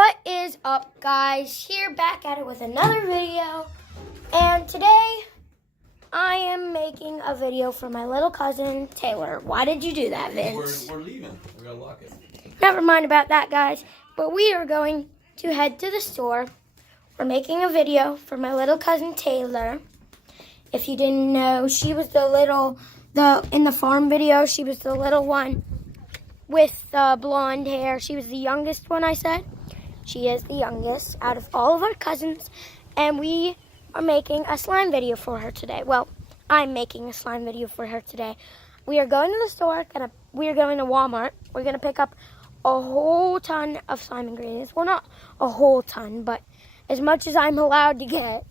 What is up, guys? Here back at it with another video. And today I am making a video for my little cousin Taylor. Why did you do that, Vince? We're leaving. We gotta lock it. Never mind about that, guys. But we are going to head to the store. We're making a video for my little cousin Taylor. If you didn't know, she was in the farm video, she was the little one with blonde hair. She was the youngest one, I said. She is the youngest out of all of our cousins. And we are making a slime video for her today. Well, I'm making a slime video for her today. We are going to the store. We are going to Walmart. We're going to pick up a whole ton of slime ingredients. Well, not a whole ton, but as much as I'm allowed to get.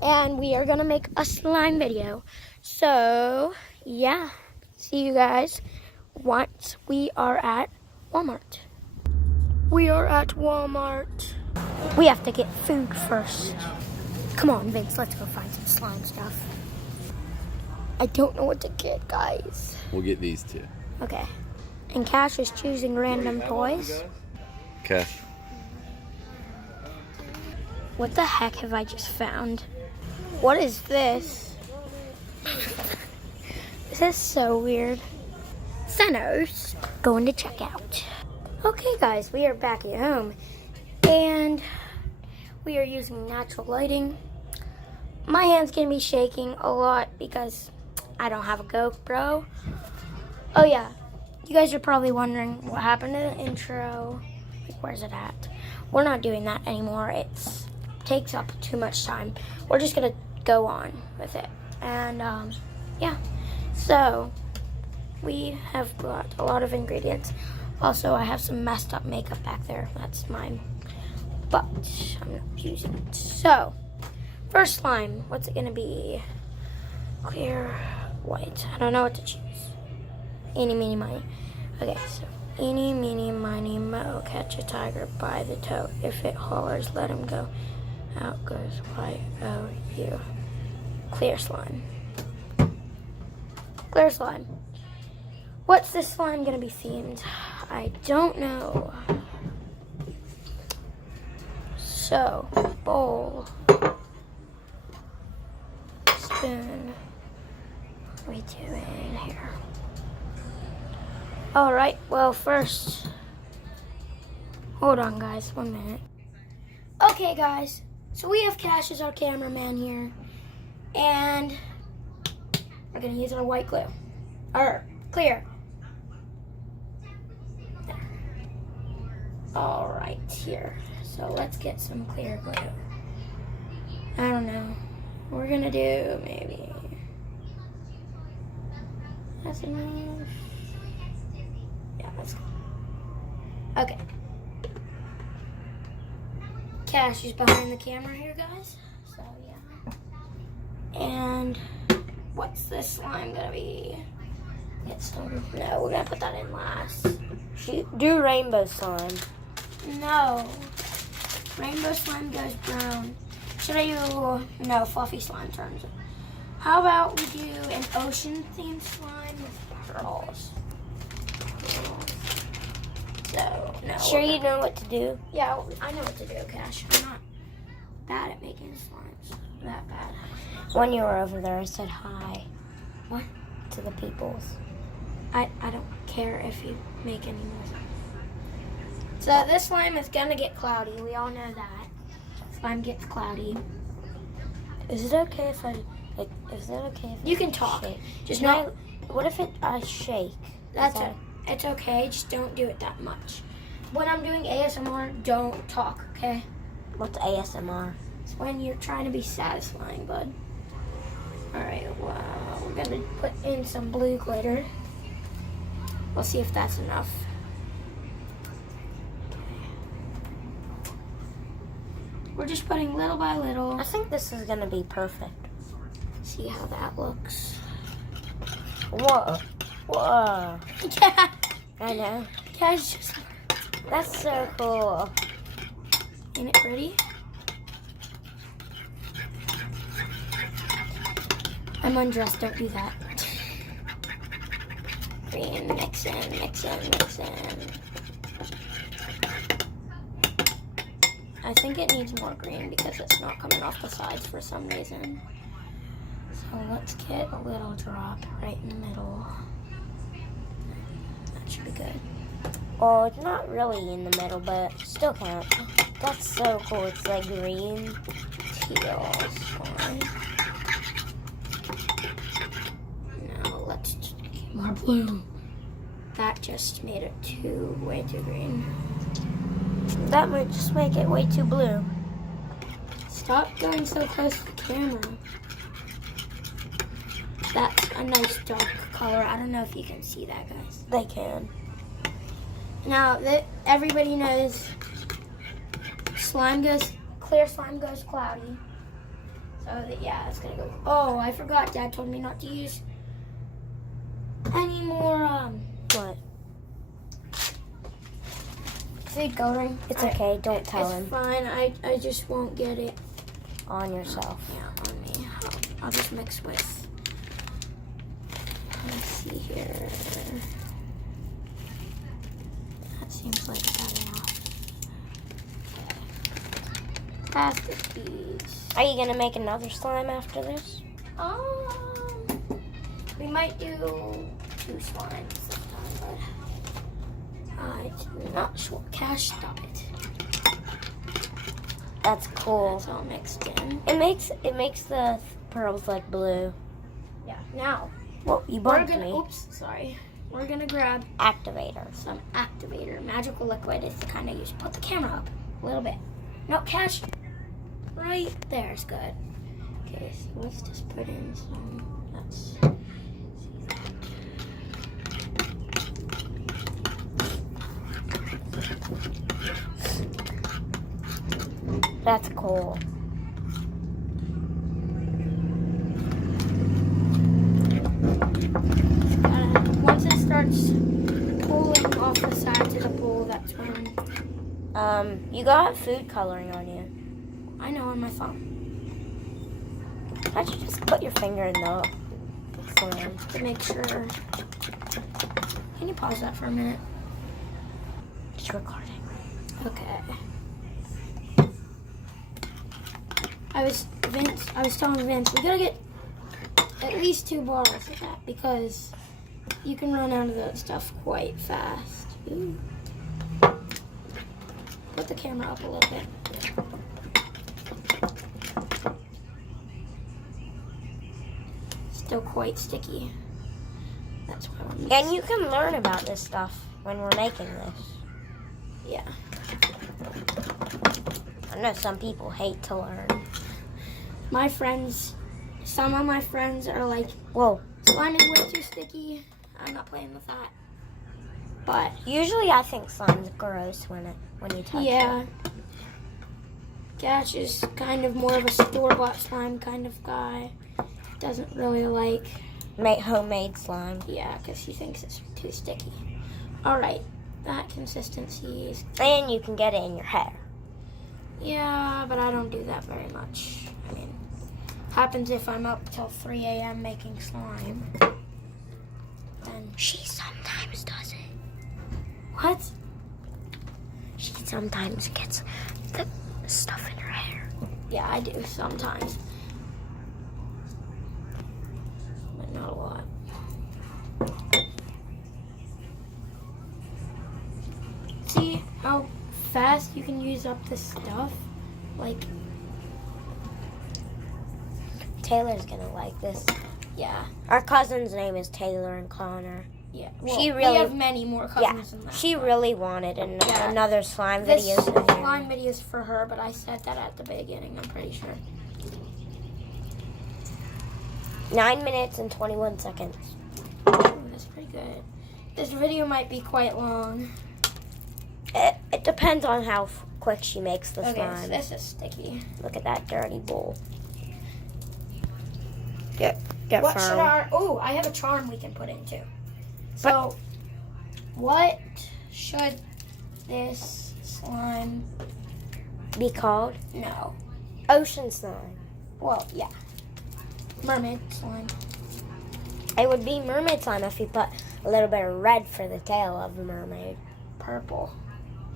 And we are going to make a slime video. So, yeah. See you guys once we are at Walmart. We are at Walmart. We have to get food first. Come on, Vince, let's go find some slime stuff. I don't know what to get, guys. We'll get these two. Okay. And Cash is choosing random toys. Okay. What the heck have I just found? What is this? This is so weird. Centers. Going to checkout. Okay, guys, we are back at home. And we are using natural lighting. My hand's going to be shaking a lot because I don't have a GoPro. Oh, yeah. You guys are probably wondering what happened to the intro. Like, where's it at? We're not doing that anymore. It takes up too much time. We're just going to go on with it. And, yeah. So, we have got a lot of ingredients. Also, I have some messed up makeup back there. That's mine. But I'm not using it. So, first slime. What's it going to be? Clear, white. I don't know what to choose. Eeny, meeny, miny. Okay, so eeny, meeny, miny, mo. Catch a tiger by the toe. If it hollers, let him go. Out goes Y-O-U. Clear slime. Clear slime. What's this slime going to be themed? I don't know. So, bowl. Spoon. What are we doing here? Alright, well, first. Hold on, guys. 1 minute. Okay, guys. So, we have Cash as our cameraman here. And we're going to use our white glue. Or, clear. Alright, here. So let's get some clear glue. I don't know. We're gonna do maybe. That's enough. Yeah, that's good. Okay. Cash is behind the camera here, guys. So yeah. And what's this slime gonna be? Get some. No, we're gonna put that in last. Do rainbow slime. No. Rainbow slime goes brown. Should I do... No, fluffy slime turns it. How about we do an ocean-themed slime with pearls? So, no. Sure you know what to do? Yeah, I know what to do, Cash. I'm not bad at making slimes. That bad. When you were over there, I said hi. What? To the peoples. I don't care if you make any more. So this slime is gonna get cloudy. We all know that. Slime gets cloudy. Is it okay if I? Is that okay if You can talk. Shake? Just Can not. What if I shake? It's okay. Just don't do it that much. When I'm doing ASMR, don't talk. Okay? What's ASMR? It's when you're trying to be satisfying, bud. All right. Well, we're gonna put in some blue glitter. We'll see if that's enough. We're just putting little by little. I think this is gonna be perfect. See how that looks. Whoa. Whoa. Yeah. I know. Cash just. That's so cool. Ain't it pretty? I'm undressed. Don't do that. Green, mix in, mix in, mix in. I think it needs more green because it's not coming off the sides for some reason. So let's get a little drop right in the middle. That should be good. Well, it's not really in the middle, but still count. That's so cool. It's like green. Teal slime. Now let's just get more blue. That just made it way too green. That might just make it way too blue. Stop going so close to the camera. That's a nice dark color. I don't know if you can see that, guys. They can. Now that everybody knows, clear slime goes cloudy. So that, yeah, it's gonna go. Oh, I forgot. Dad told me not to use any more What? food coloring. It's okay. Don't tell It's him. fine. I just won't get it. On yourself. Yeah, on me. I'll just mix with. Let's see here. That seems like that enough. Plastic piece. Are you gonna make another slime after this? We might do 2 slimes sometime, but I'm not sure. Cash, stop it. That's cool. It's all mixed in. It makes the pearls like blue. Yeah. Now Well, you we're bumped gonna. me. Oops, sorry. We're gonna grab Activator. some activator. Magical liquid is the kind I use. Put the camera up a little bit. No, Cash. Right there's good. Okay, so let's just put in some. Let's. That's cool. Once it starts pulling off the sides of the bowl, that's when You got food coloring on you. I know on my phone Why don't you just put your finger in the slime? to make sure. Can you pause that for a minute? It's recording. Okay. I was telling Vince, we gotta get at least 2 bars of that because you can run out of that stuff quite fast. Ooh. Put the camera up a little bit. Still quite sticky. That's why I'm And you can learn about this stuff when we're making this. yeah. I know some people hate to learn. My friends, some of my friends are like, Whoa. slime is way too sticky. I'm not playing with that. But Usually I think slime's gross when you touch yeah, it. Gash is kind of more of a store-bought slime kind of guy. Doesn't really like, Make homemade slime. yeah, because he thinks it's too sticky. All right, that consistency is, And you can get it in your hair. yeah, but I don't do that very much. I mean, happens if I'm up till 3 a.m. making slime. Then She sometimes does it. what? She sometimes gets the stuff in her hair. Yeah, I do sometimes. But not a lot. See how fast you can use up this stuff? Like, Taylor's gonna like this. yeah. Our cousin's name is Taylor and Connor. Yeah. She we really- have many more cousins than that. She really wanted Yeah. another slime This video. slime video is for her, but I said that at the beginning, I'm pretty sure. 9 minutes and 21 seconds. Ooh, that's pretty good. This video might be quite long. It depends on how quick she makes the Okay, slime. so this is sticky. Look at that dirty bowl. Get What firm. should our... Oh, I have a charm we can put in too. So, what should this slime... Be called No. ocean slime. Well, yeah. Mermaid slime. It would be mermaid slime if you put a little bit of red for the tail of the mermaid. Purple.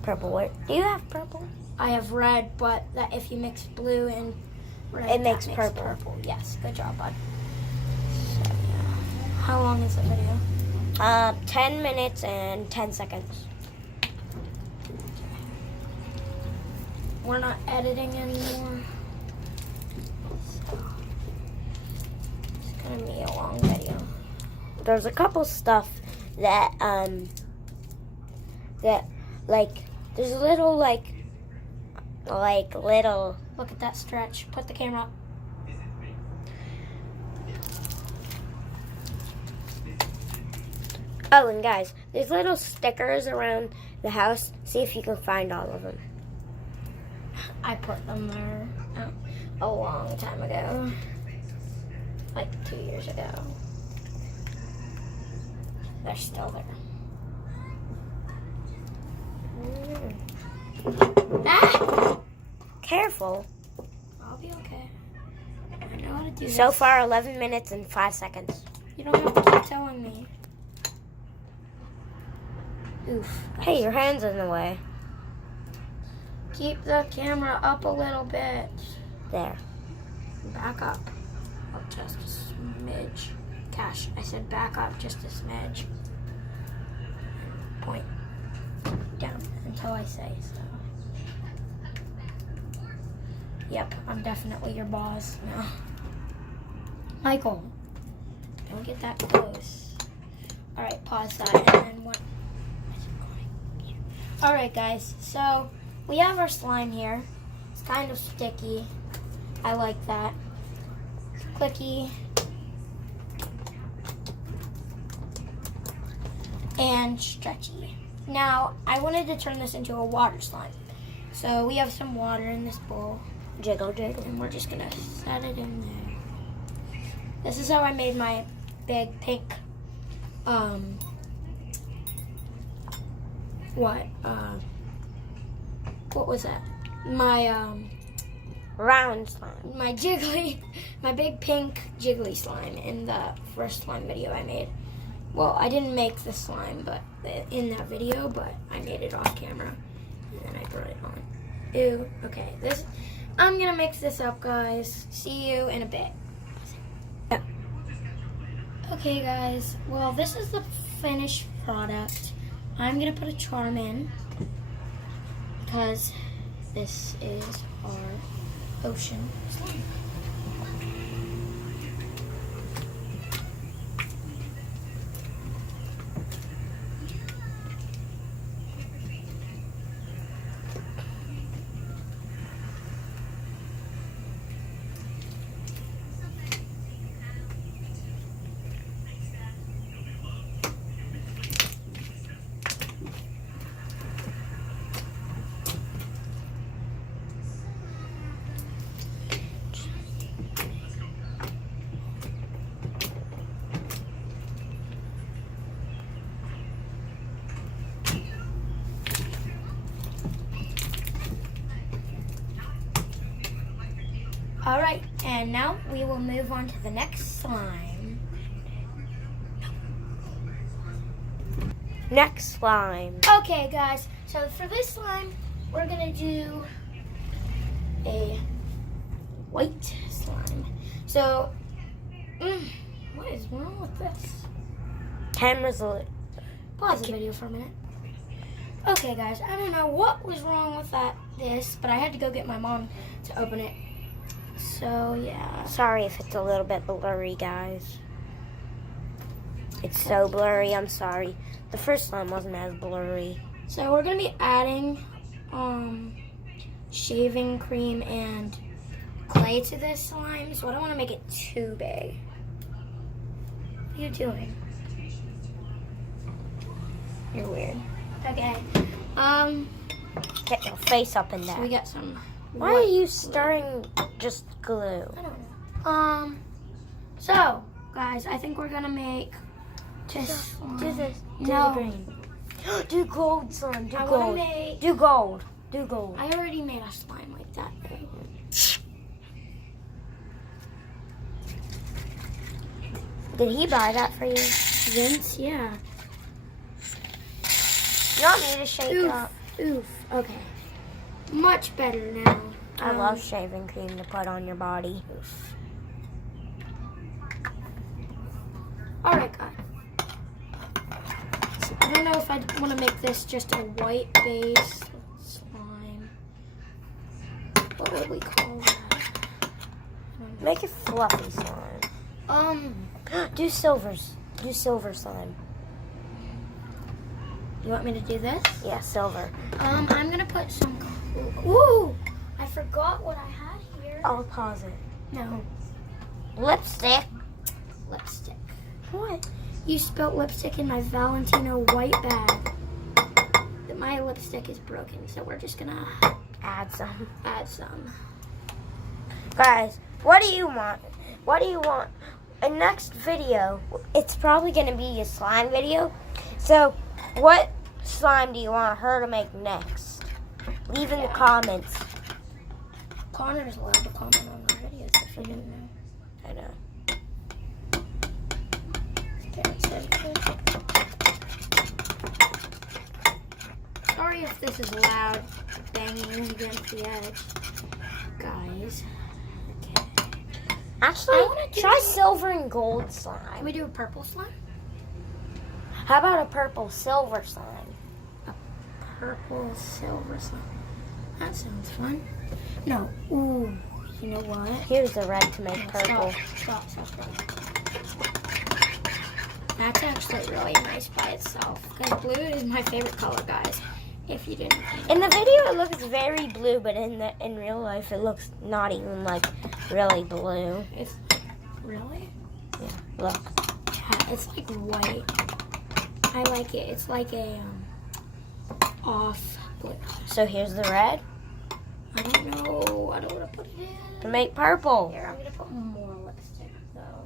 Purple. What? Do you have purple? I have red, but that if you mix blue and red, It that makes purple. Yes, good job, bud. So, yeah. How long is the video? 10 minutes and 10 seconds. We're not editing anymore. So, it's gonna be a long video. There's a couple stuff that there's little little. Look at that stretch. Put the camera up. Oh, and guys, there's little stickers around the house. See if you can find all of them. I put them there a long time ago. Like 2 years ago. They're still there. Ah! Careful. I'll be okay. I know how to do this. So far, 11 minutes and 5 seconds. You don't have to keep telling me. Oof. Hey, your hand's in the way. Keep the camera up a little bit. There. Back up. Oh, just a smidge. Gosh, I said back up just a smidge. Point down until I say so. Yep, I'm definitely your boss now. Michael, don't get that close. Alright, pause that and then what? Alright guys, so we have our slime here. It's kind of sticky. I like that. Clicky. And stretchy. Now, I wanted to turn this into a water slime. So we have some water in this bowl. Jiggle, jiggle. And we're just gonna set it in there. This is how I made my big pink, what was that? My, Round slime. my big pink jiggly slime in the first slime video I made. Well, I didn't make the slime, but in that video, but I made it off camera, and then I brought it on. Ew. Okay, I'm gonna mix this up, guys. See you in a bit. Okay, guys. Well, this is the finished product. I'm gonna put a charm in because this is our ocean slime. All right, and now we will move on to the next slime. Next slime. Okay, guys, so for this slime, we're gonna do a white slime. So, what is wrong with this? Camera's lit. Pause the video for a minute. Okay, guys, I don't know what was wrong with this, but I had to go get my mom to open it. So, yeah. Sorry if it's a little bit blurry, guys. It's so blurry, I'm sorry. The first slime wasn't as blurry. So we're going to be adding shaving cream and clay to this slime. So I don't want to make it too big. What are you doing? You're weird. Okay. Get your face up in So there. we got some. Why are you stirring just glue? I don't know. So, guys, I think we're gonna make this. Do this. Do No. the green. Do gold slime. Do I wanna gold. make. Do gold. Do gold. I already made a slime like that. Did he buy that for you? Vince, yeah. You want me to shake it up? Oof. Okay. Much better now. I love shaving cream to put on your body. Alright, guys. So I don't know if I want to make this just a white base slime. What would we call that? Make it fluffy slime. Do silvers. Do silver slime. You want me to do this? Yeah, silver. I'm gonna put some. Ooh! I forgot what I had here. I'll pause it. No, Lipstick. lipstick. What? You spilled lipstick in my Valentino white bag. My lipstick is broken, so we're just gonna Add some. add some. Guys, what do you want? What do you want? In next video, it's probably going to be a slime video. So, what slime do you want her to make next? Leave in the comments. Connor's allowed to comment on our videos if you didn't know. I know. Okay, so sorry if this is loud banging against the edge, guys. Okay. Actually, I wanna do- try silver and gold Can slime. we do a purple slime? How about a purple silver slime? Purple silver slime. That sounds fun. No. Ooh. You know what? Here's the red to make purple. Stop. That's actually really nice by itself. Because blue is my favorite color, guys. If you didn't think. In the video, it looks very blue, but in real life, it looks not even like really blue. It's really? Yeah, look. Yeah, it's like white. I like it. It's like a off blue. So here's the red I don't know. I don't want to put it in. to make purple. Here, I'm gonna put more lipstick though.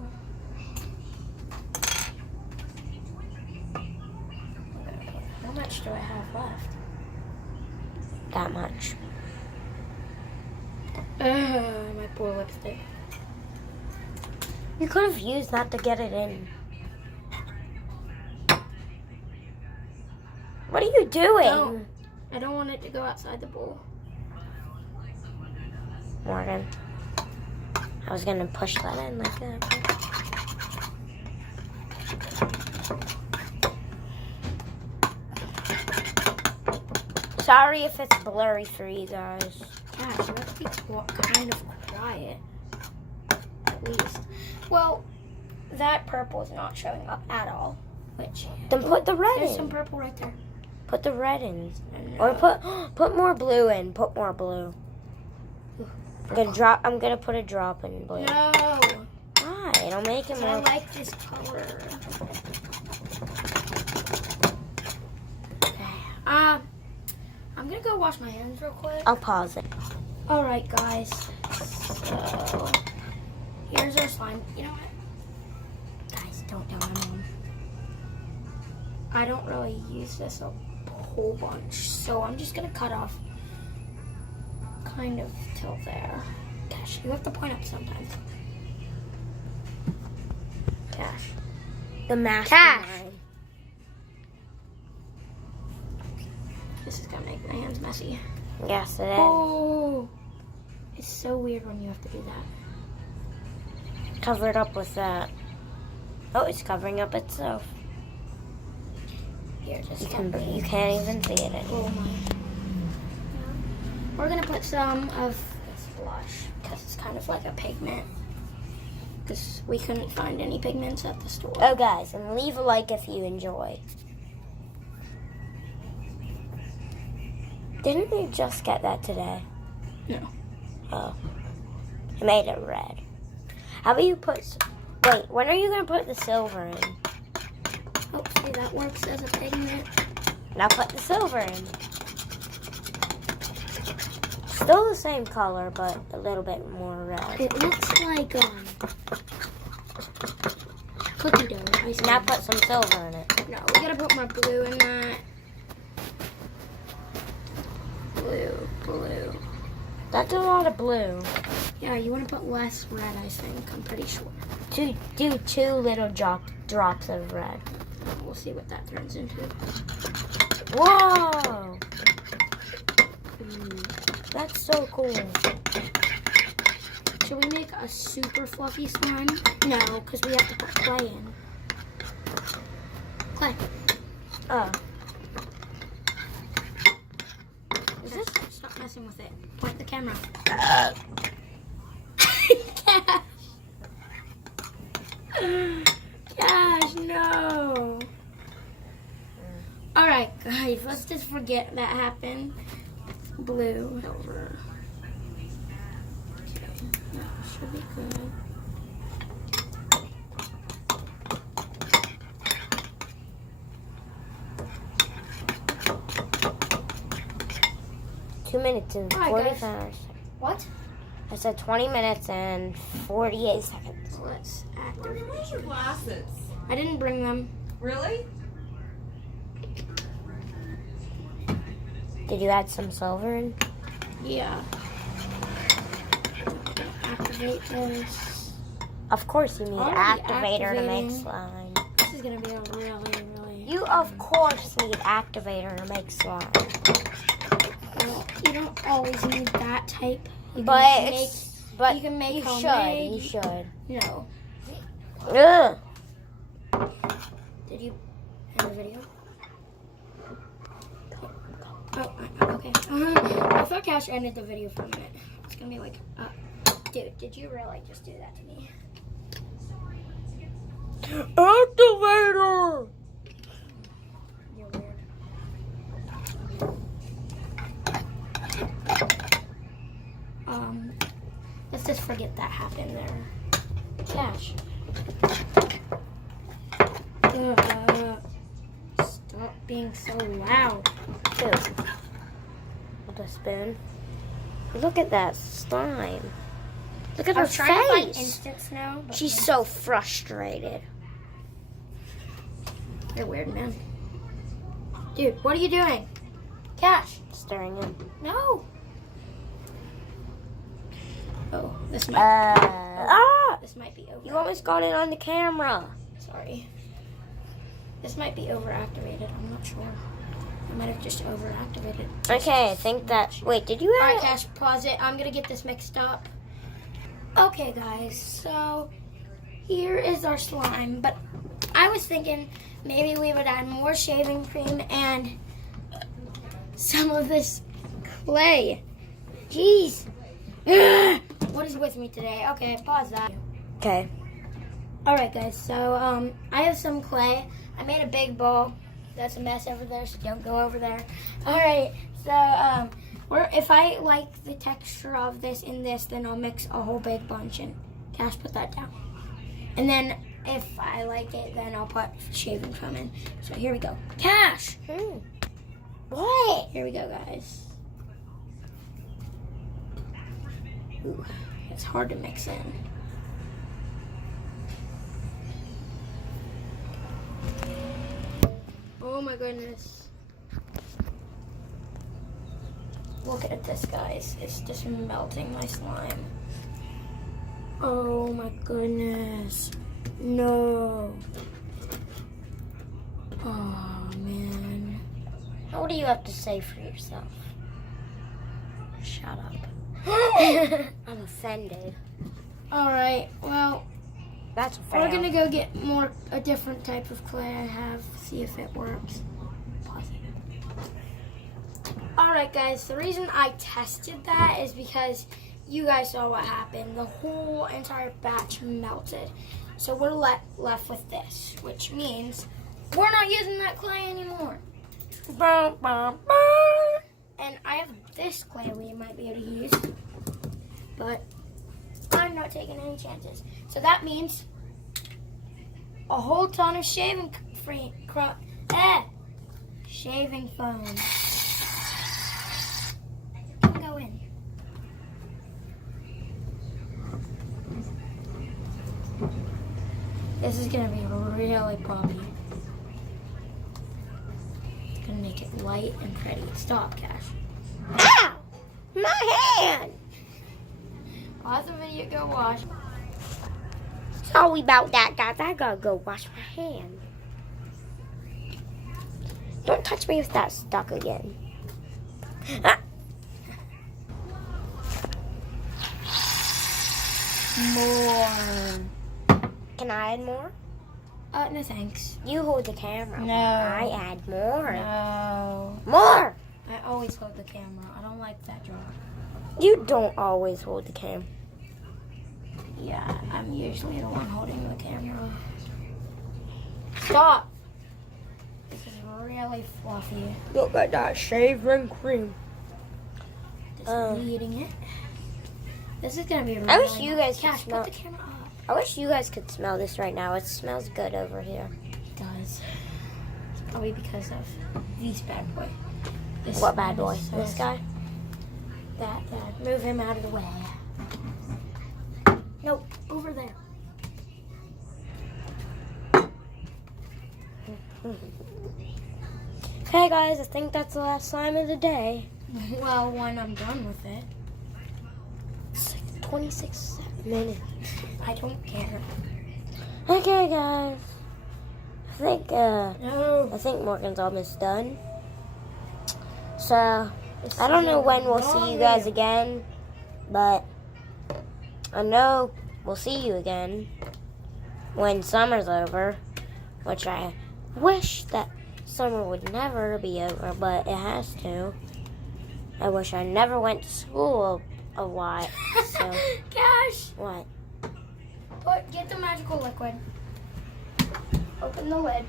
How much do I have left? That much. My poor lipstick. You could have used that to get it in. What are you doing? No. I don't want it to go outside the bowl. Morgan. I was gonna push that in like that. Sorry if it's blurry for you guys. Yeah, so let's be kind of quiet. At least. Well, that purple is not showing up at all. Which Then put the red there's in. some purple right there. Put the red in. No. Or put more blue in. Put more blue. I'm gonna put a drop in blue. No. Why? It'll make it I more. like this color. I'm gonna go wash my hands real quick. I'll pause it. Alright, guys. So, here's our slime. You know what? Guys, don't tell my mom. I don't really use this a whole bunch, so I'm just gonna cut off kind of till there. Cash, you have to point up sometimes. Cash. The mastermind. This is gonna make my hands messy. Yes, it is. Oh! It's so weird when you have to do that. Cover it up with that. Oh, it's covering up itself. Here, just You let me- can't even see it Oh anymore. my. We're gonna put some of this blush because it's kind of like a pigment. Because we couldn't find any pigments at the store. Oh, guys, and leave a like if you enjoy. Didn't you just get that today? No. Oh. I made it red. How about you wait, when are you going to put the silver in? Hopefully that works as a pigment. Now put the silver in. Still the same color, but a little bit more red. It looks like cookie dough. Ice cream. Now put some silver in it. No, we gotta put more blue in that. Blue. That's a lot of blue. Yeah, you want to put less red, I think. I'm pretty sure. Do two little drops of red. We'll see what that turns into. Whoa! That's so cool. Should we make a super fluffy slime? No, because we have to put clay in. Clay. Oh. Is this? Stop messing with it. Point the camera. Gosh, no. Alright, guys, let's just forget that happened. Blue over. Okay, that should be good. Two minutes and Alright, 45 guys. seconds. What? I said 20 minutes and 48 seconds. Let's activate. Where's your glasses? I didn't bring them. Really? Did you add some silver in? Yeah. Activate this. Of course you need an Already activator to make activating. slime. This is gonna be a really. You of course need activator to make slime. Well, you don't always need that type. You But can it's but you can make you homemade. should. No. Ugh. Did you have a video? Oh, okay. I thought Cash ended the video for a minute. It's gonna be like, dude, did you really just do that to me? Activator! You're weird. Let's just forget that happened there. Cash. Stop being so loud. Dude. With a spoon. Look at that slime. Look at I her was trying to find face. instant snow. But She's so frustrated. You're weird, man. Dude, what are you doing? Cash. Staring in. No. Oh, this might be over. You almost got it on the camera. Sorry. This might be overactivated. I'm not sure. I might have just overactivated. Okay, I think that. Wait, did you Alright, add? Cash, pause it. I'm gonna get this mixed up. Okay, guys, so here is our slime. But I was thinking maybe we would add more shaving cream and some of this clay. Jeez. Ugh. What is with me today? Okay, pause that. Okay. Alright, guys, so I have some clay. I made a big bowl. That's a mess over there, so don't go over there. Alright, so if I like the texture of this in this, then I'll mix a whole big bunch and Cash, put that down. And then if I like it, then I'll put shaving foam in. So here we go. Cash! What? Here we go, guys. Ooh, it's hard to mix in. Oh my goodness. Look at this, guys. It's just melting my slime. Oh my goodness. No. Oh man. What do you have to say for yourself? Shut up. I'm offended. Alright, well, That's a fail. we're gonna go get a different type of clay I have, see if it works. Pause it. Alright guys, the reason I tested that is because you guys saw what happened. The whole entire batch melted. So we're left with this, which means we're not using that clay anymore. Bum, bum, bum. And I have this clay we might be able to use, but I'm not taking any chances. So that means a whole ton of shaving foam can go in. This is gonna be really poppy. It's gonna make it light and pretty. Stop, Cash. Ow! My hand! Pause the video, go wash. Sorry about that, guys. I gotta go wash my hand. Don't touch me with that stuck again. Ah. More. Can I add more? No thanks. You hold the camera. No. I add more. No. More! I always hold the camera. I don't like that job. You don't always hold the camera. Yeah, I'm usually the one holding the camera. Stop! This is really fluffy. Look at that shaving cream. Just eating it. This is gonna be really I wish you guys could Cash, smell. put the camera up. I wish you guys could smell this right now. It smells good over here. It does. It's probably because of this bad boy. This What bad one boy? is so- This guy? That guy. Move him out of the way. No, over there. Okay, guys, I think that's the last slime of the day. Well, when I'm done with it, It's like 26 minutes. I don't care. Okay, guys. No. I think Morgan's almost done. So, I don't know when we'll see you guys again, but I know we'll see you again when summer's over, which I wish that summer would never be over, but it has to. I wish I never went to school a while. So, Cash, what? get the magical liquid. Open the lid.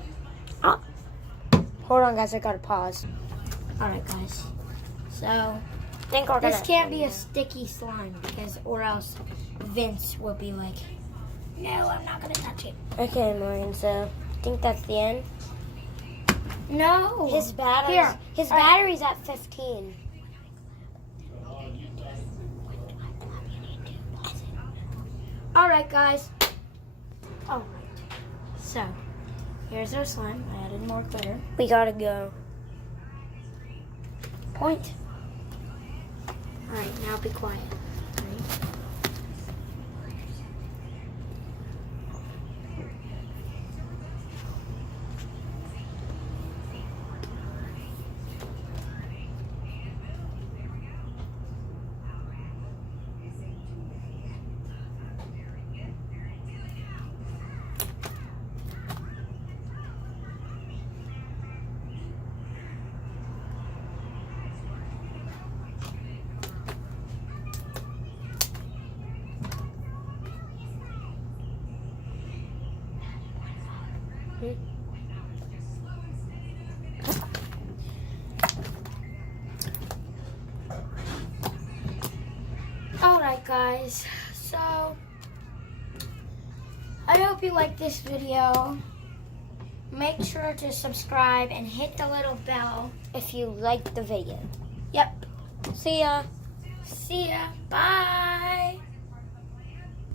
Hold on, guys, I gotta pause. All right, guys. So I think we're this gonna. can't be a sticky slime because, or else Vince will be like, "No, I'm not gonna touch it." Okay, Morgan. So, I think that's the end. No. His battery. Here. His All right. battery's at 15. All right, guys. All right. So here's our slime. I added more glitter. We gotta go. Point. All right, now be quiet. Alright guys, so I hope you like this video. Make sure to subscribe and hit the little bell. If you liked the video. Yep. See ya. See ya. Bye.